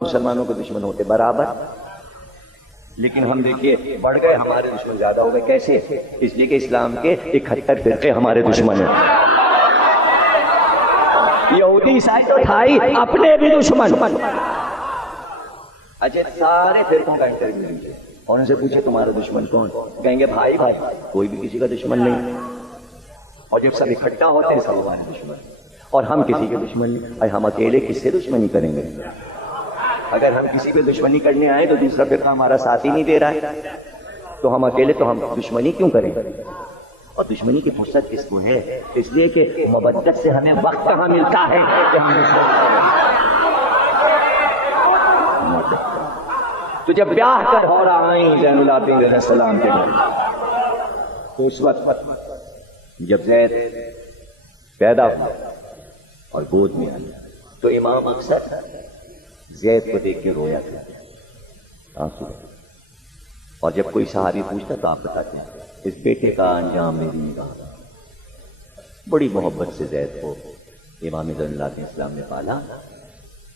مسلمانوں کے دشمن ہوتے برابر، لیکن ہم دیکھیے بڑھ گئے، ہمارے دشمن زیادہ ہو گئے۔ کیسے؟ اس لیے کہ اسلام کے 71 فرقے ہمارے دشمن ہیں۔ یہودی عیسائی تو تھا ہی، اپنے بھی دشمن۔ اچھا، سارے فرقوں کا انٹرویو لیجیے اور ان سے پوچھے تمہارا دشمن کون؟ کہیں گے بھائی بھائی، کوئی بھی کسی کا دشمن نہیں۔ اور جب سب اکٹھا ہوتے ہیں سب ہمارے دشمن، اور ہم کسی کے دشمن نہیں۔ اور ہم اکیلے کس سے دشمنی کریں گے؟ اگر ہم کسی پہ دشمنی کرنے آئے تو دوسرا فرقہ ہمارا ساتھ ہی نہیں دے رہا ہے، تو ہم اکیلے تو ہم دشمنی کیوں کریں؟ اور دشمنی کی فرصت کس کو ہے؟ اس لیے کہ مبدت سے ہمیں وقت کہاں ملتا ہے کہ ہم تو جب بیاہ کر ہو رہا آئیں زین العابدین علیہ السلام کے گھر، تو اس وقت جب زید پیدا ہوا اور گود میں آیا تو امام اکثر زید کو دیکھ کے رویا تھا، آنسو۔ اور جب کوئی صحابی پوچھتا تو آپ بتاتے ہیں اس بیٹے کا انجام میری نگاہ۔ بڑی محبت سے زید کو امام زین العابدین السلام نے پالا،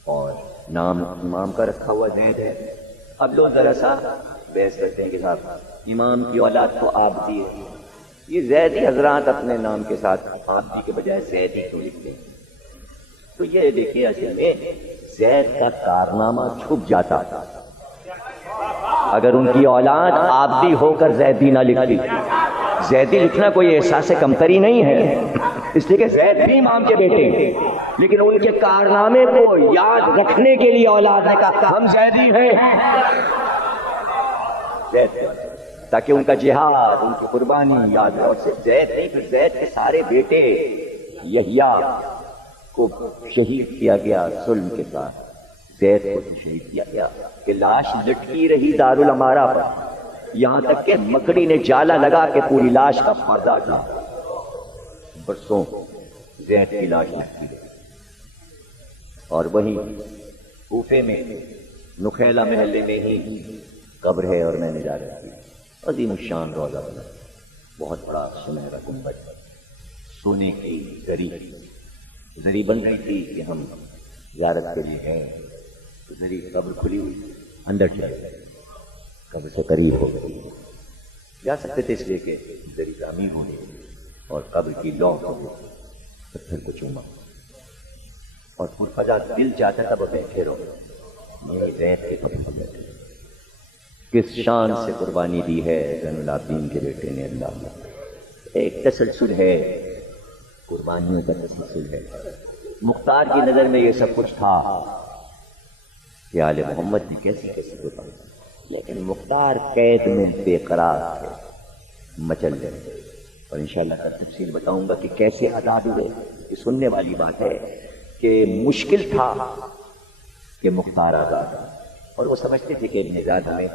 اور نام امام کا رکھا ہوا زید ہے۔ اب لوگ ذرا سا بحث کرتے ہیں کہ صاحب امام کی اولاد تو عابدی ہے، یہ زیدی حضرات اپنے نام کے ساتھ عابدی کے بجائے زیدی کیوں لکھتے ہیں؟ تو یہ دیکھیے اصل میں زید کا کارنامہ چھپ جاتا اگر ان کی اولاد عابدی ہو کر زیدی نہ لکھتی۔ زیدی لکھنا کوئی احساس کمتری نہیں ہے، اس لیے کہ زید بھی امام کے بیٹے ہیں، لیکن ان کے کارنامے کو یاد رکھنے کے لیے اولاد نے کہا ہم زیدی ہیں، زید، تاکہ ان کا جہاد، ان کی قربانی یاد رہے۔ اور صرف زید نہیں، پھر زید کے سارے بیٹے یحییٰ کو شہید کیا گیا ظلم کے ساتھ، زید کو تو شہید کیا گیا کہ لاش لٹکی رہی دارالامارہ پر، یہاں تک کہ مکڑی نے جالا لگا کے پوری لاش کا پردہ تھا۔ برسوں زید کی لاش لٹکی رہی، اور وہیں کوفے میں نخیلا محلے میں ہی قبر ہے، اور میں نے جا رہا تھی عظیم الشان روضہ بنا، بہت بڑا سنہرا گنبد، سونے کی زری بن رہی تھی کہ ہم زیارت کے لیے گئے، تو زری قبر کھلی ہوئی، اندر چلے گئے، قبر سے قریب ہو گئی، جا سکتے تھے اس لیے کہ زری تعمیر ہو گئی، اور قبر کی لوح ہو گئی، پتھر کو چوما، اور پرفضا دل چاہتا تھا وہ بیٹھے رہو، یہ زید کے قبر پر بیٹھے۔ کس شان سے قربانی دی ہے زین العابدین کے بیٹے نے اللہ نے۔ ایک تسلسل ہے، قربانیوں کا تسلسل ہے۔ مختار کی نظر میں یہ سب کچھ تھا کہ آل محمد بھی کیسی کیسی قربانی، لیکن مختار قید میں بے قرار تھے، مچل گئے، اور انشاءاللہ کا تفصیل بتاؤں گا کہ کیسے آزاد ہوئے۔ یہ سننے والی بات ہے کہ مشکل تھا کہ مختار آزاد، اور وہ سمجھتے تھے کہ ابن زیاد ہمیں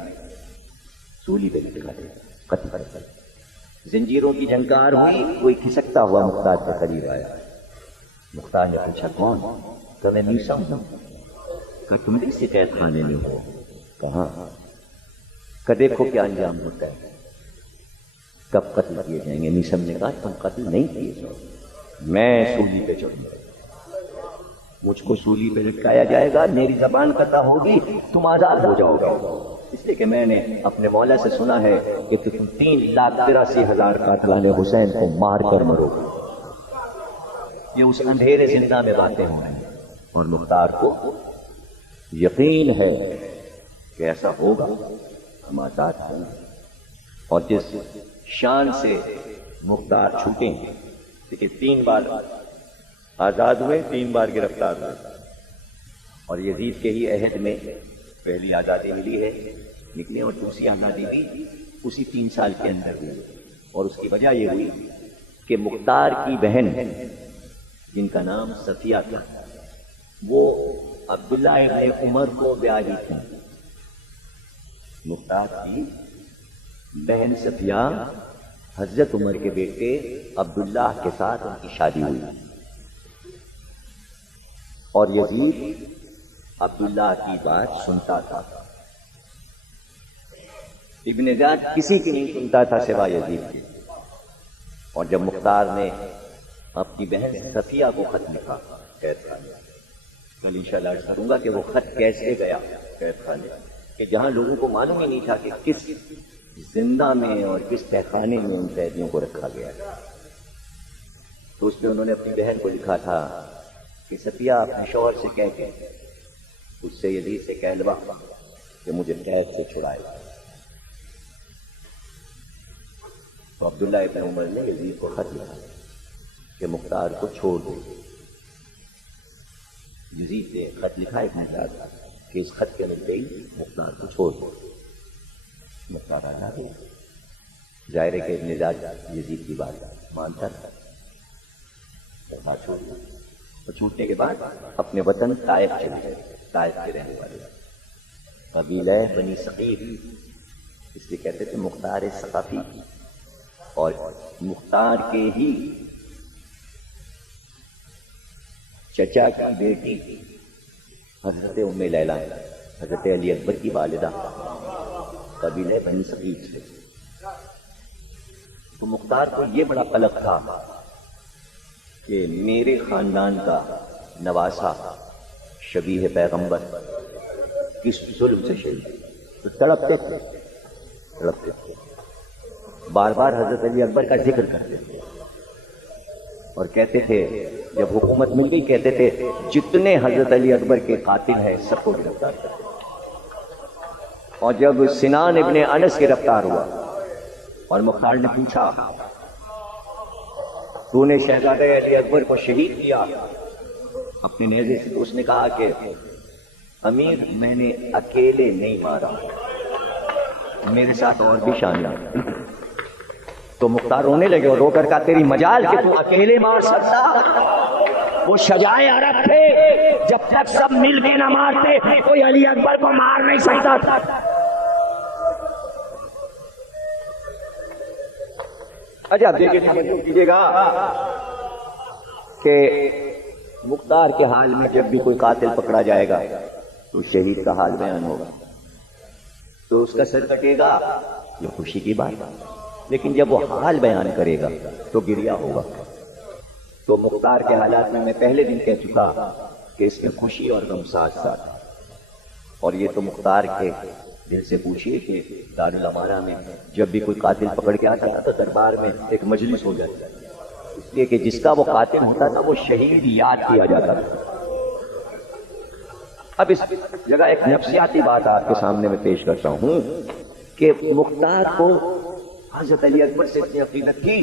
سولی پہ لٹکا دے، قتل کر۔ زنجیروں کی جھنکار ہوئی، کوئی کھسکتا ہوا مختار کے قریب آیا۔ مختار نے پوچھا کون؟ کہ میں میسا ہوں۔ کہ تم بھی اسی قید خانے میں ہو؟ کہاں؟ کہ دیکھو کیا انجام ہوتا ہے، کب قتل کیے جائیں گے۔ میسم نے کہا تم قتل نہیں کیے جاؤ، میں سولی پہ چڑھوں گا، مجھ کو سولی پہ لٹکایا جائے گا، میری زبان قطع ہوگی، تم آزاد ہو جاؤ گے۔ اس لیے کہ میں نے اپنے مولا سے سنا ہے کہ تم 3,83,000 قاتلان حسین کو مار کر مرو گے۔ یہ اس اندھیرے زندہ میں باتیں ہو رہی ہیں، اور مختار کو یقین ہے کہ ایسا ہوگا، ہم آزاد ہیں۔ اور جس شان سے مختار چھوٹے ہیں، دیکھیے 3 بار آزاد ہوئے، 3 بار گرفتار ہوئے، اور یزید کے ہی عہد میں پہلی آزادی ملی ہے، نکلے، اور دوسری آزادی بھی اسی 3 سال کے اندر ہوئی، اور اس کی وجہ یہ ہوئی کہ مختار کی بہن جن کا نام صفیہ تھا، وہ عبداللہ ابن عمر کو بیاہی تھی۔ مختار کی بہن صفیہ حضرت عمر کے بیٹے عبداللہ کے ساتھ ان کی شادی ہوئی، اور یزید عبداللہ کی بات سنتا تھا۔ ابن زیاد کسی کی نہیں سنتا تھا سوائے یزید کے، اور جب مختار نے اپنی بہن صفیہ کو خط لکھا قید خانے کل انشاءاللہ عرض کروں گا کہ وہ خط کیسے گیا قید خانے، کہ جہاں لوگوں کو معلوم ہی نہیں تھا کہ کس زندہ میں اور کس تہخانے میں ان قیدیوں کو رکھا گیا ہے۔ تو اس پہ انہوں نے اپنی بہن کو لکھا تھا کہ صفیہ اپنے شوہر سے کہہ کے اس سے یزید سے کہلوا کہ مجھے قید سے چھڑائے۔ تو عبداللہ ابن عمر نے یزید کو خط لکھا کہ مختار کو چھوڑ دے۔ یزید نے خط لکھا ابن زیاد کہ اس خط کے ملتے ہی مختار کو چھوڑ دے۔ مختار آنا گیا، ظاہر ہے کہ ابن زیاد یزید کی بات مانتا تھا، بات چھوڑ دیا۔ اور چھوٹنے کے بعد اپنے وطن طائف چلے گئے۔ طائف کے رہنے والے قبیلہ بنی ثقیف، اس لیے کہتے تھے مختار ثقفی، اور مختار کے ہی چچا کی بیٹی حضرت ام لیلا، حضرت علی اکبر کی والدہ، قبیلہ بنی ثقیف سے۔ تو مختار کو یہ بڑا قلق تھا کہ میرے خاندان کا نواسا شبیہ پیغمبر کس ظلم سے شہید، تو تڑپتے تھے بار بار حضرت علی اکبر کا ذکر کرتے تھے اور کہتے تھے، جب حکومت مل گئی کہتے تھے جتنے حضرت علی اکبر کے قاتل ہیں سب کو گرفتار کرتے۔ اور جب سنان ابن انس گرفتار ہوا اور مختار نے پوچھا تو نے شہزادہ علی اکبر کو شہید کیا اپنے نیزے سے، تو اس نے کہا کہ امیر میں نے اکیلے نہیں مارا، میرے ساتھ اور بھی شامل۔ تو مختار رونے لگے اور رو کر کہا تیری مجال کہ تو اکیلے مار سکتا، وہ شجاع عرب تھے، جب تک سب مل کے نہ مارتے کوئی علی اکبر کو مار نہیں سکتا تھا۔ اچھا دیکھیے گا کہ مختار کے حال میں جب بھی کوئی قاتل پکڑا جائے گا تو شہید کا حال بیان ہوگا، تو اس کا سر کٹے گا، یہ خوشی کی بات، لیکن جب وہ حال بیان کرے گا تو گریہ ہوگا۔ تو مختار کے حالات میں پہلے دن کہہ چکا کہ اس میں خوشی اور غم ساتھ ساتھ، اور یہ تو مختار کے دل سے پوچھیے کہ دارالامارہ میں جب بھی کوئی قاتل پکڑ کے آتا تھا تو دربار میں ایک مجلس ہو جاتی، اس لیے کہ جس کا وہ قاتل ہوتا تھا وہ شہید یاد کیا جاتا تھا۔ اب اس جگہ ایک نفسیاتی بات آپ کے سامنے میں پیش کرتا ہوں کہ مختار کو حضرت علی اکبر سے اتنی عقیدت تھی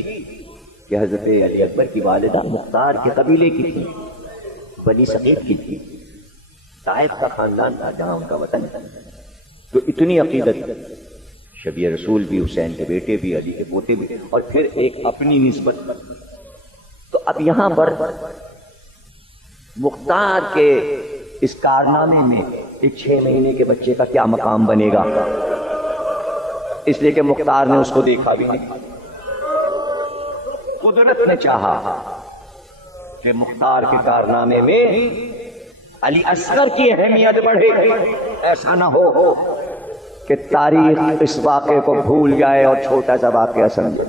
کہ حضرت علی اکبر کی والدہ مختار کے قبیلے کی تھی، بنی ثقیف کی تھی، طائف کا خاندان تھا جہاں ان کا وطن تھا۔ تو اتنی عقیدت، شبیہ رسول بھی، حسین کے بیٹے بھی، علی کے پوتے بھی، اور پھر ایک اپنی نسبت۔ تو اب یہاں پر مختار کے اس کارنامے میں ایک 6 مہینے کے بچے کا کیا مقام بنے گا، اس لیے کہ مختار نے اس کو دیکھا بھی نہیں۔ قدرت نے چاہا کہ مختار کے کارنامے میں علی اصغر کی اہمیت بڑھے، ایسا نہ ہو کہ تاریخ اس واقعے کو بھول جائے اور چھوٹا سا واقعہ سمجھے۔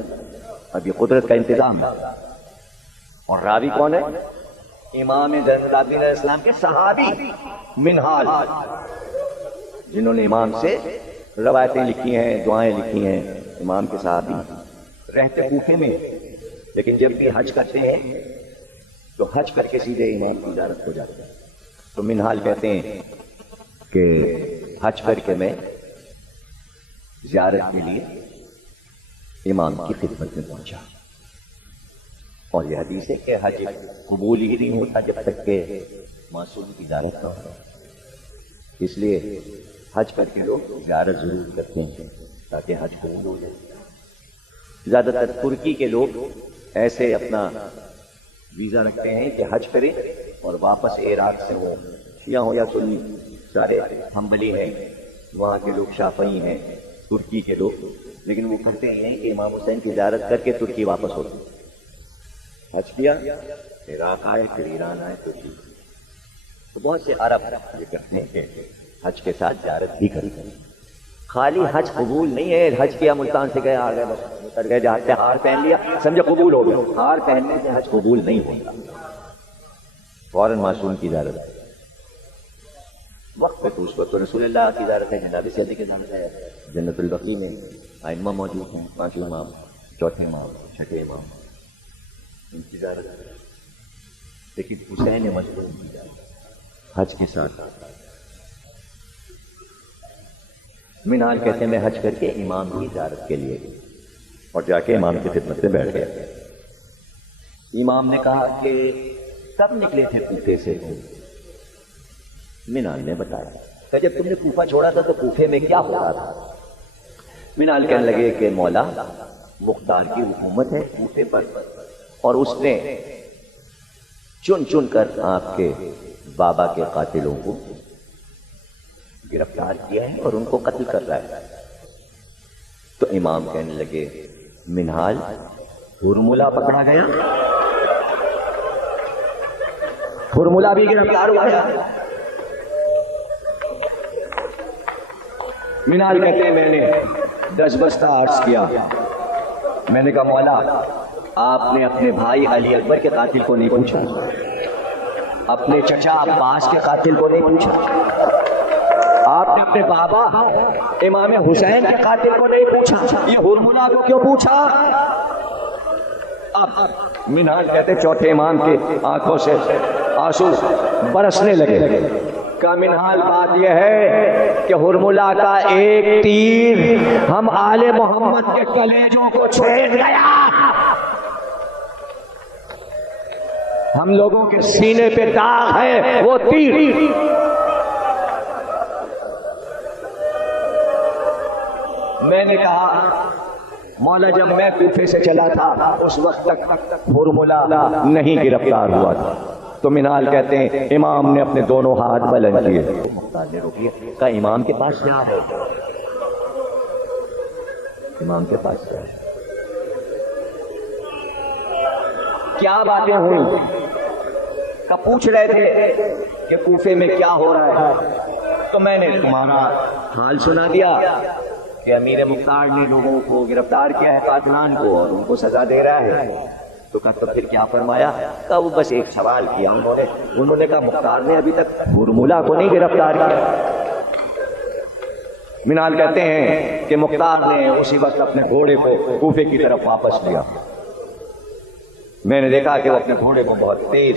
اب یہ قدرت کا انتظام ہے۔ اور راوی کون ہے؟ امام زین العابدین علیہ السلام کے صحابی منہال، جنہوں نے امام سے روایتیں لکھی ہیں، دعائیں لکھی ہیں، امام کے صحابی، رہتے کوفے میں، لیکن جب بھی حج کرتے ہیں تو حج کر کے سیدھے امام کی زیارت ہو جاتے ہیں۔ تو منہال کہتے ہیں کہ حج کر کے میں زیارت کے لیے امام کی خدمت میں پہنچا، اور یہ حدیث ہے کہ حج قبول ہی نہیں ہوتا جب تک کہ معصوم کی زیارت نہ ہو، اس لیے حج کر کے لوگ زیارت ضرور کرتے ہیں تاکہ حج قبول ہو جائے۔ زیادہ تر ترکی کے لوگ ایسے اپنا ویزا رکھتے ہیں کہ حج کریں اور واپس عراق سے ہو، شیعہ ہو یا سنی، سارے حنبلی ہیں، وہاں کے لوگ شافعی ہیں، ترکی کے لوگ، لیکن وہ کرتے ہیں کہ امام حسین کی زیارت کر کے ترکی واپس ہوتے، حج کیا، عراق آئے، پھر ایران آئے، ترکی۔ تو بہت سے عرب یہ کہتے ہیں کہ حج کے ساتھ زیارت بھی کرتے ہیں۔ خالی حج قبول نہیں ہے، حج کیا ملتان سے گئے، آ گئے، بس اتر گئے، جہاز سے ہار پہن لیا، سمجھے قبول ہو گیا۔ ہار پہننے سے حج قبول نہیں ہوتا، فوراً معصوم کی زیارت۔ وقت پہ تو اس وقت رسول اللہ کی زیارت ہے، جناب سیدی کی زیارت ہے، جنت البقیع میں ائمہ موجود ہیں، 5 امام، 4 امام، 6 امام، ان کی زیارت ہے۔ لیکن حسین مظلوم کی زیارت حج کے ساتھ منال کہتے ہیں میں حج کر کے امام کی زیارت کے لیے اور جا کے امام کی خدمت میں بیٹھ گیا۔ امام نے کہا کہ کب نکلے تھے کوفے سے؟ منال نے بتایا کہ جب تم نے کوفہ چھوڑا تھا تو کوفے میں کیا ہو رہا تھا؟ منال کہنے لگے کہ مولا مختار کی حکومت ہے کوفے پر، اور اس نے چن چن کر آپ کے بابا کے قاتلوں کو گرفتار کیا ہے اور ان کو قتل کر رہا ہے۔ تو امام کہنے لگے منال ہرملہ پکڑا گیا، ہرملہ بھی گرفتار ہوا ہے۔ منال کہتے ہیں میں نے 10 بستہ عرض کیا، میں نے کہا مولا آپ نے اپنے بھائی علی اکبر کے قاتل کو نہیں پوچھا، اپنے چچا عباس کے قاتل کو نہیں پوچھا، آپ نے اپنے بابا امام حسین کے قاتل کو نہیں پوچھا، یہ ہرملہ کو کیوں پوچھا؟ اب منال کہتے 4 امام کے آنکھوں سے آنسو برسنے لگے۔ کا منال بات یہ ہے کہ ہرملہ کا ایک تیر ہم آل محمد کے کلیجوں کو چھید گیا، ہم لوگوں کے سینے پہ داغ ہے وہ تیر۔ میں نے کہا مولا جب میں کوفے سے چلا تھا اس وقت تک ہرملہ نہیں گرفتار ہوا تھا۔ تو منال کہتے ہیں امام نے اپنے دونوں ہاتھ بلند کیے، مختار نے روک لیا، کہا امام کے پاس کیا ہے؟ امام کے پاس کیا ہے؟ کیا باتیں ہوئی؟ کہ پوچھ رہے تھے کہ کوفے میں کیا ہو رہا ہے، تو میں نے تمہارا حال سنا دیا کہ امیر مختار نے لوگوں کو گرفتار کیا ہے، قاتلان کو، اور ان کو سزا دے رہا ہے۔ تو کہا تو پھر کیا فرمایا؟ کہا وہ بس ایک سوال کیا انہوں نے کہا مختار نے ابھی تک ہرملہ کو نہیں گرفتار کیا۔ منال کہتے ہیں کہ مختار نے اسی وقت اپنے گھوڑے کو کوفے کی طرف واپس لیا۔ میں نے دیکھا کہ وہ اپنے گھوڑے کو بہت تیز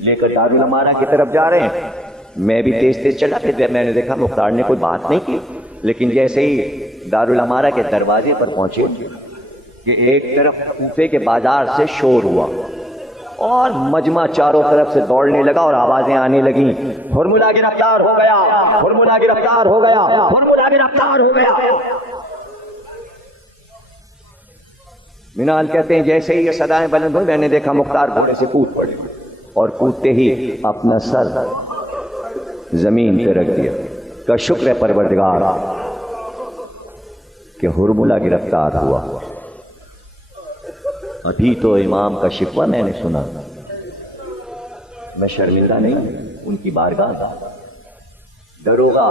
لے کر دارالامارہ کی طرف جا رہے ہیں، میں بھی تیز تیز چلا، پھر میں نے دیکھا مختار نے کوئی بات نہیں کی، لیکن جیسے ہی دارالامارہ کے دروازے پر پہنچے کہ ایک طرف کوفے کے بازار سے شور ہوا اور مجمع چاروں طرف سے دوڑنے لگا اور آوازیں آنے لگیں، ہرملہ گرفتار ہو گیا، ہرملہ گرفتار ہو گیا، ہرملہ گرفتار ہو گیا۔ منال کہتے ہیں جیسے ہی یہ صدائیں بلند ہوئی میں نے دیکھا مختار گھوڑے سے کود پڑے اور کودتے ہی اپنا سر زمین پہ رکھ دیا کہ شکر ہے پروردگار کہ ہرملہ گرفتار ہوا۔ ابھی تو امام کا شکوہ میں نے سنا، میں شرمندہ نہیں ہوں، ان کی بارگاہ دروغہ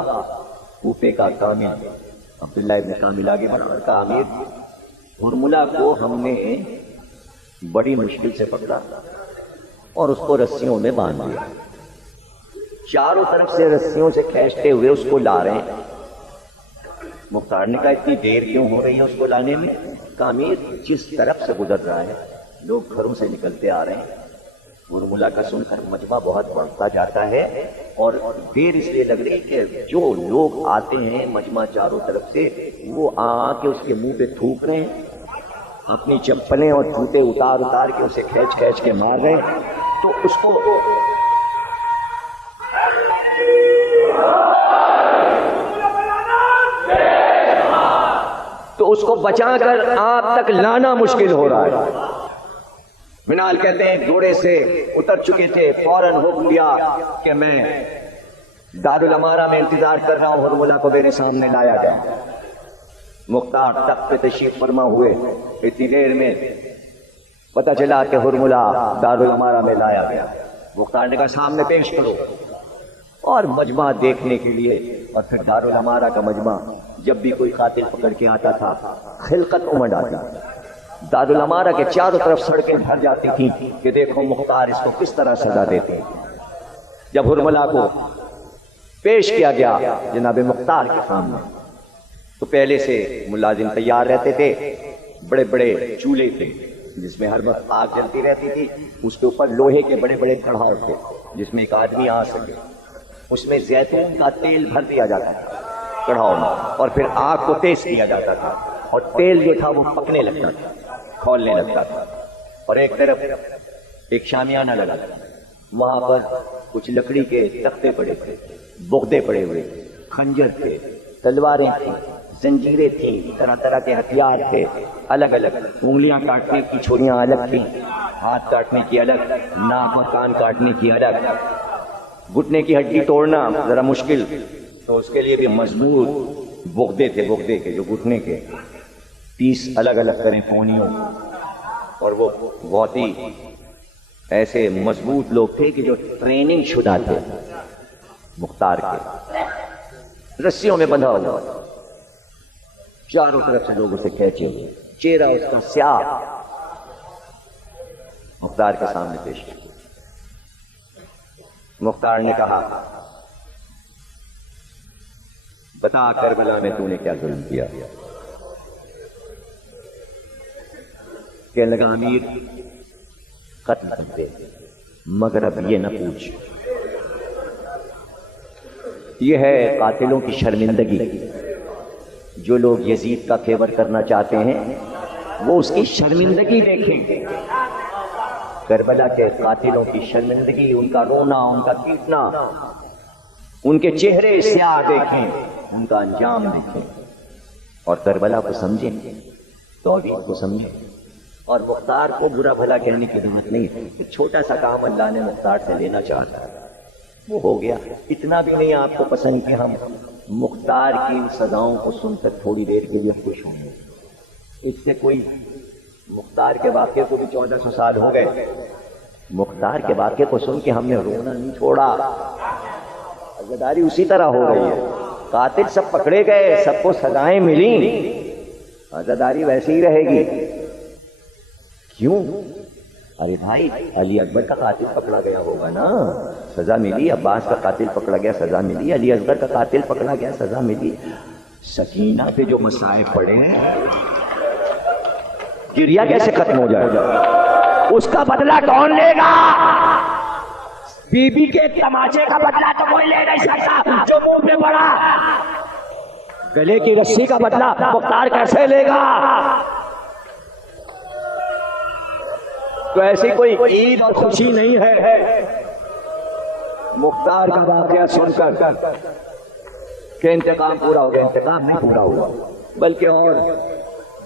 کوفے کا کامل عبداللہ ابن کامل آگے بڑھا کا امیر ہرملہ کو ہم نے بڑی مشکل سے پکڑا اور اس کو رسیوں میں باندھ دیا، چاروں طرف سے رسیوں سے کھینچتے ہوئے اس کو لا رہے ہیں۔ مختار نے کہا اتنی دیر کیوں ہو رہی ہے اس کو لانے میں؟ امیر جس طرف سے گزر رہا ہے لوگ گھروں سے نکلتے آ رہے ہیں، ہرملہ کا سن کر مجمع بہت بڑھتا جاتا ہے اور دیر اس لیے لگ رہی کہ جو لوگ آتے ہیں مجمع چاروں طرف سے وہ آ کے اس کے منہ پہ تھوک رہے ہیں، اپنی چپلیں اور جوتے اتار اتار کے اسے کھینچ کھینچ کے مار رہے ہیں۔ تو اس کو بچا کر آپ تک لانا مشکل ہو رہا ہے۔ منال کہتے ہیں گھوڑے سے اتر چکے تھے، فوراً حکم دیا کہ میں دارالامارہ میں انتظار کر رہا ہوں، ہرملہ کو میرے سامنے لایا گیا۔ مختار تخت پہ تشریف فرما ہوئے، اتنی دیر میں پتہ چلا کہ ہرملہ دارالامارہ میں لایا گیا۔ مختار نے کہا سامنے پیش کرو، اور مجمع دیکھنے کے لیے، اور پھر دارالامارہ کا مجمع جب بھی کوئی قاتل پکڑ کے آتا تھا خلقت امڈ آتی، دارالامارہ کے چاروں طرف سڑکیں بھر جاتی تھیں کہ دیکھو مختار اس کو کس طرح سزا دیتے ہیں۔ جب ہرملہ کو پیش کیا گیا جناب مختار کے سامنے. تو پہلے سے ملازم تیار رہتے تھے، بڑے بڑے چولہے تھے جس میں ہر وقت آگ جلتی رہتی تھی، اس کے اوپر لوہے کے بڑے بڑے کڑھاؤ تھے جس میں ایک آدمی آ سکے. اس میں زیتون کا تیل بھر دیا جاتا تھا کڑھاؤ میں، اور پھر آگ کو تیز کیا جاتا تھا، اور تیل جو تھا وہ پکنے لگتا تھا، کھولنے لگتا تھا. اور ایک طرف ایک شامیانہ لگا تھا، وہاں پر کچھ لکڑی کے تختے پڑے تھے، بغدے پڑے ہوئے، خنجر تھے، تلواریں تھیں، زنجیریں تھیں، طرح طرح کے ہتھیار تھے، الگ الگ. انگلیاں کاٹنے کی چھریاں الگ تھیں، ہاتھ کاٹنے کی الگ، ناک اور کان کاٹنے کی الگ. گھٹنے کی ہڈی توڑنا ذرا مشکل، تو اس کے لیے بھی مضبوط بغدے تھے، بغدے کے جو گھٹنے کے 30 الگ الگ کریں پونیوں. اور وہ بہت ہی ایسے مضبوط لوگ تھے کہ جو ٹریننگ شدہ تھے مختار کے، رسیوں میں بندھا ہوا، چاروں طرف سے لوگ اسے کھینچے، چہرہ اس کا سیاہ مختار کے سامنے پیش کیا. مختار نے کہا، بتا کربلا میں تو نے کیا ظلم کیا؟ کہنے لگا، امیر قتل کر دے مگر اب یہ نہ پوچھ. یہ ہے قاتلوں کی شرمندگی. جو لوگ یزید کا فیور کرنا چاہتے ہیں وہ اس کی شرمندگی دیکھیں گے. کربلا کے قاتلوں کی شرمندگی، ان کا رونا، ان کا پیٹنا، ان کے چہرے سیاہ دیکھیں، ان کا انجام دیکھیں، اور کربلا کو سمجھیں، توحید کو سمجھیں. اور مختار کو برا بھلا کہنے کی ضرورت نہیں ہے. ایک چھوٹا سا کام اللہ نے مختار سے لینا چاہتا ہے، وہ ہو گیا. اتنا بھی نہیں آپ کو پسند کہ ہم مختار کی سزاؤں کو سن کر تھوڑی دیر کے لیے خوش ہوں گے. اس سے کوئی مختار کے واقعے کو بھی 1400 سال ہو گئے، مختار کے واقعے کو سن کے ہم نے رونا نہیں چھوڑا. عزاداری اسی طرح ہو رہی ہے. قاتل سب پکڑے گئے، سب کو سزائیں ملیں، عزاداری ویسے ہی رہے گی. کیوں؟ ارے بھائی، علی اکبر کا قاتل پکڑا گیا ہوگا نا، سزا ملی. عباس کا قاتل پکڑا گیا، سزا ملی. علی اصغر کا قاتل پکڑا گیا، سزا ملی. سکینہ پہ جو مصائب پڑے ہیں، گریا کیسے ختم ہو جائے گا؟ اس کا بدلہ کون لے گا؟ بی بی کے تماچے کا بدلہ تو کوئی لے نہیں سکتا جو منہ پہ پڑا. گلے کی رسی کا بدلہ مختار کیسے لے گا؟ تو ایسی کوئی عید اور خوشی نہیں ہے مختار کا واقعہ سن کر کہ انتقام پورا ہو گیا. انتقام نہیں پورا ہوا، بلکہ اور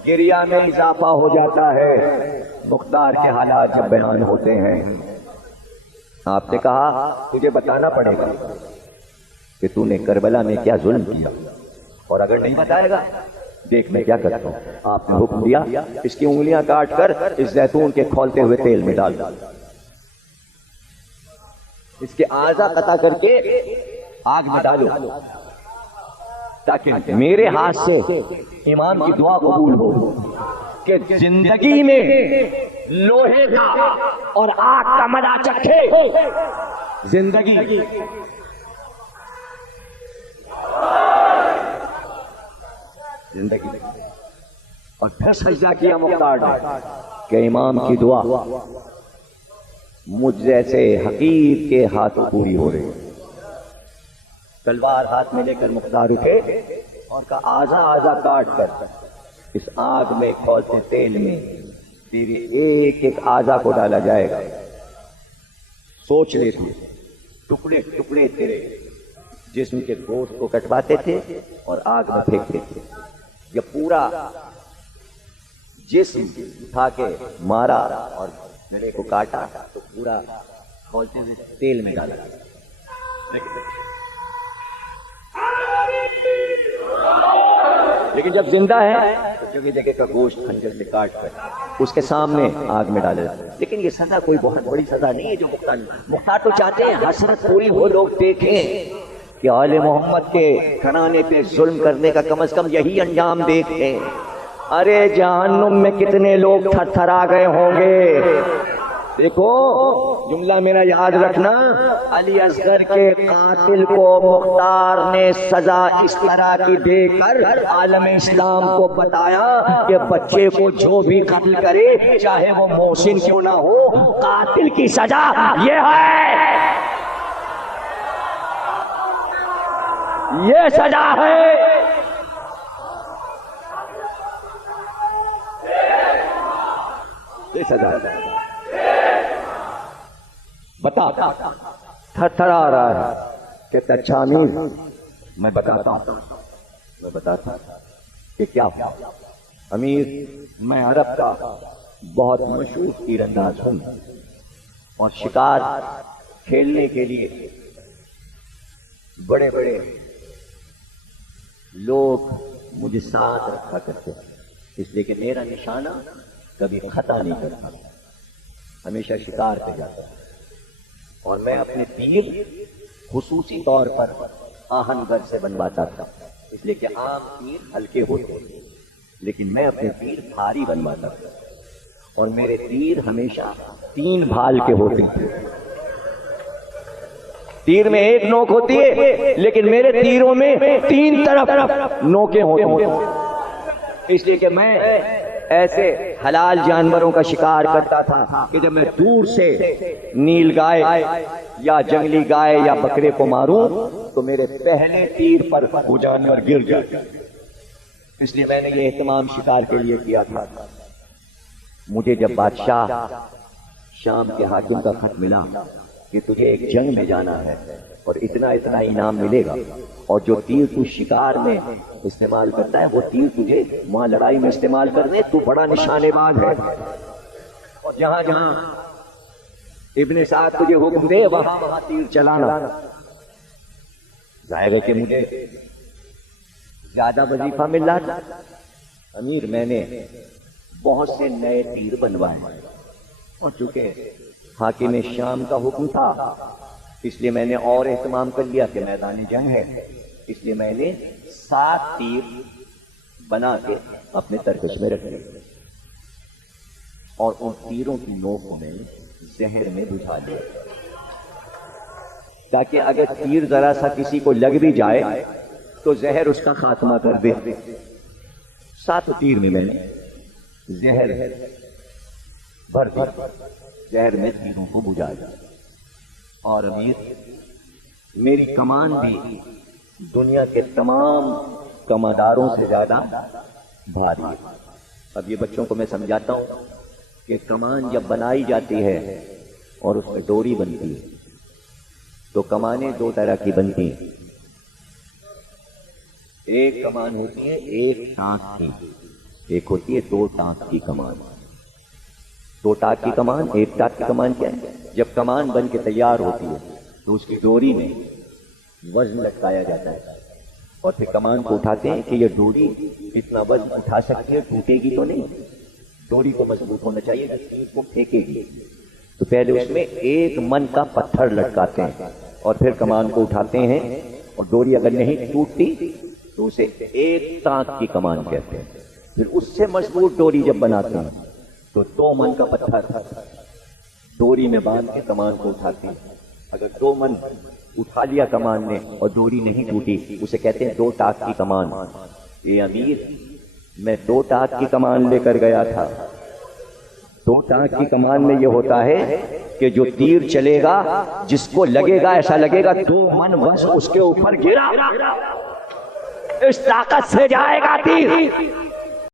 گریا میں اضافہ ہو جاتا ہے مختار کے حالات جب بیان ہوتے ہیں. آپ نے کہا تجھے بتانا پڑے گا کہ تو نے کربلا میں کیا ظلم کیا، اور اگر نہیں بتائے گا دیکھ میں کیا کرتا ہوں. آپ نے حکم دیا اس کی انگلیاں کاٹ کر اس زیتون کے کھولتے ہوئے تیل میں ڈال دو، اس کے اعضا قطع کر کے آگ میں ڈالو، تاکہ میرے ہاتھ سے امام کی دعا قبول ہو کہ زندگی میں لوہے کا اور آگ کا مزہ چکھے. زندگی اور پھر سجدہ کیا مختار نے کہ امام کی دعا مجھ جیسے حقیر کے ہاتھوں پوری ہو رہی. تلوار ہاتھ میں لے کر مختار اٹھے اور کا آزا آزا کاٹ کر اس آگ میں کھولتے تیل میں تیرے ایک ایک آزا کو ڈالا جائے گا. سوچ لیتے ٹکڑے ٹکڑے تیرے جسم کے گوشت کو کٹواتے تھے اور آگ میں پھینکتے تھے. جب پورا جسم اٹھا کے مارا اور گلے کو کاٹا تو پورا کھولتے ہوئے تیل میں ڈالا. لیکن جب زندہ ہے تو جگہ جگہ کا گوشت خنجر سے کاٹ کر اس کے سامنے آگ میں ڈالے جاتے. لیکن یہ سزا کوئی بہت بڑی سزا نہیں ہے جو مختار تو چاہتے ہیں حسرت پوری ہو، لوگ دیکھیں کہ آل محمد کے گھرانے پہ ظلم کرنے کا کم از کم یہی انجام دیکھیں. ارے جہنم میں کتنے لوگ تھر تھرا گئے ہوں گے دیکھو جملہ میرا یاد رکھنا، علی اصغر کے قاتل کو مختار نے سزا اس طرح کی دے کر عالم اسلام کو بتایا کہ بچے کو جو بھی قتل کرے چاہے وہ محسن کیوں نہ ہو، قاتل کی سزا یہ ہے، یہ سزا ہے۔ یہ سزا ہے۔ بتا تھر تھر آ رہا ہے کہ اچھا امیر میں بتاتا ہوں کہ کیا ہوا۔ امیر میں عرب کا بہت مشہور تیر انداز ہوں اور شکار کھیلنے کے لیے بڑے بڑے لوگ مجھے ساتھ رکھا کرتے ہیں، اس لیے کہ میرا نشانہ کبھی خطا نہیں کرتا، ہمیشہ شکار پہ جاتا ہے۔ اور میں اپنے تیر خصوصی طور پر آہن گر سے بنواتا تھا، اس لیے کہ عام تیر ہلکے ہوتے ہیں، لیکن میں اپنے تیر بھاری بنواتا تھا، اور میرے تیر ہمیشہ 3 بھال کے ہوتے تھے۔ تیر میں ایک نوک ہوتی ہے، لیکن میرے تیروں میں 3 طرف نوکیں ہوتی ہیں، اس لیے کہ میں ایسے حلال جانوروں کا شکار کرتا تھا کہ جب میں دور سے نیل گائے یا جنگلی گائے یا بکرے کو ماروں تو میرے پہلے تیر پر وہ جانور گر جائے، اس لیے میں نے یہ اہتمام شکار کے لیے کیا تھا۔ مجھے جب بادشاہ شام کے حاکم کا خط ملا کہ تجھے ایک جنگ میں جانا ہے اور اتنا اتنا انعام ملے گا، اور جو تیر تو شکار میں استعمال کرتا ہے وہ تیر تجھے وہاں لڑائی میں استعمال کرنے، تو بڑا نشانے باز ہے، اور جہاں جہاں ابن سعد تجھے حکم دے وہاں وہاں تیر چلانا۔ ظاہر ہے کہ مجھے زیادہ وظیفہ مل رہا تھا۔ امیر میں نے بہت سے نئے تیر بنوائے، اور چونکہ حاکم شام کا حکم تھا اس لیے میں نے اور اہتمام کر لیا کہ میدان جنگ ہے، اس لیے میں نے 7 تیر بنا کے اپنے ترکش میں رکھ لیے، اور ان تیروں کی نوک کو میں زہر میں بجھا لیا، تاکہ اگر تیر ذرا سا کسی کو لگ بھی جائے تو زہر اس کا خاتمہ کر دے۔ 7 تیر میں نے زہر بھر دیا، زہر میں تیروں کو بجھا دیا، اور امیر میری کمان بھی دنیا کے تمام کمانداروں سے زیادہ بھاری ہے۔ اب یہ بچوں کو میں سمجھاتا ہوں کہ کمان جب بنائی جاتی ہے اور اس میں ڈوری بنتی ہے تو کمانیں 2 طرح کی بنتی ہیں، ایک کمان ہوتی ہے 1 ٹانک کی، ایک ہوتی ہے 2 ٹانک کی کمان۔ 2 ٹانک کی کمان، 1 ٹانک کی کمان کیا ہے؟ جب کمان بن کے تیار ہوتی ہے تو اس کی ڈوری میں وزن لٹکایا جاتا ہے، اور پھر کمان کو اٹھاتے ہیں کہ یہ ڈوری اتنا وزن اٹھا سکتی ہے، ٹوٹے گی تو نہیں، ڈوری کو مضبوط ہونا چاہیے کہ تیر کو پھینکے گی، تو پہلے اس میں 1 من کا پتھر لٹکاتے ہیں، اور پھر کمان کو اٹھاتے ہیں، اور ڈوری اگر نہیں ٹوٹتی تو اسے 1 ٹانک کی کمان کہتے ہیں۔ پھر اس سے مضبوط ڈوری جب بناتے ہیں تو 2 من کا پتھر ڈوری میں باندھ کے کمان کو اٹھاتے ہیں، اگر 2 من اٹھا لیا کمان نے اور ڈوری نہیں ٹوٹی اسے کہتے ہیں 2 ٹانک کی کمان۔ اے امیر میں 2 ٹانک کی کمان لے کر گیا تھا۔ 2 ٹانک کی کمان میں یہ ہوتا ہے کہ جو تیر چلے گا جس کو لگے گا ایسا لگے گا 2 من وزن اس کے اوپر گرا، اس طاقت سے جائے گا تیر۔